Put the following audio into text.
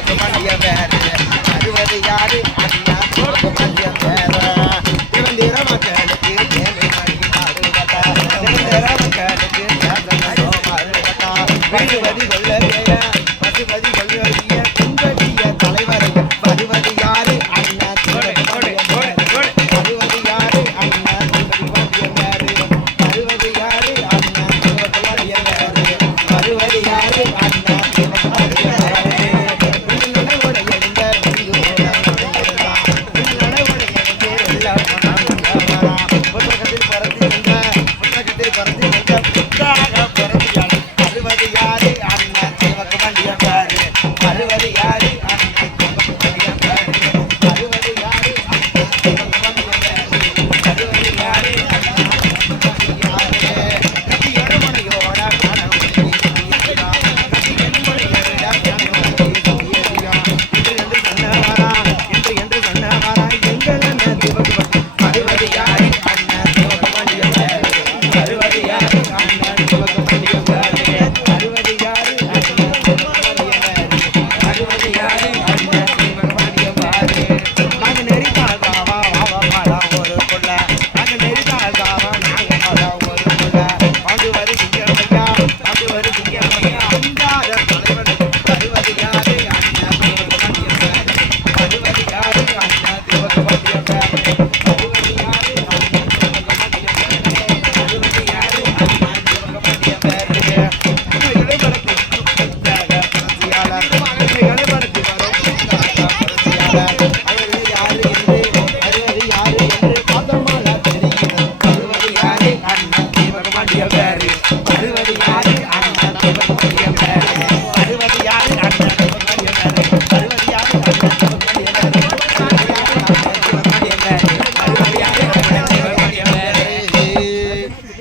சிவகுமாண்டிய பேரு அறுபது யாரு அண்ணா சிவகுமாண்டிய பேரு திறந்திர மக்களுக்கு தேவை மாறுபட்டா திறந்திர மக்களுக்கு மாறுபட்டா பசுபதி கொள்ளவிய பசுபதி கொள்ளவிய குங்கட்டிய தலைவரை பருவது யாரு அண்ணா சிவகுமாண்டிய பருவது யாரு அண்ணா சிவகுமாண்டிய பேரு பருவது யாரு அண்ணா சிவகுமாண்டிய பேரு பருவது யாரு அண்ணா அறுபது யாரு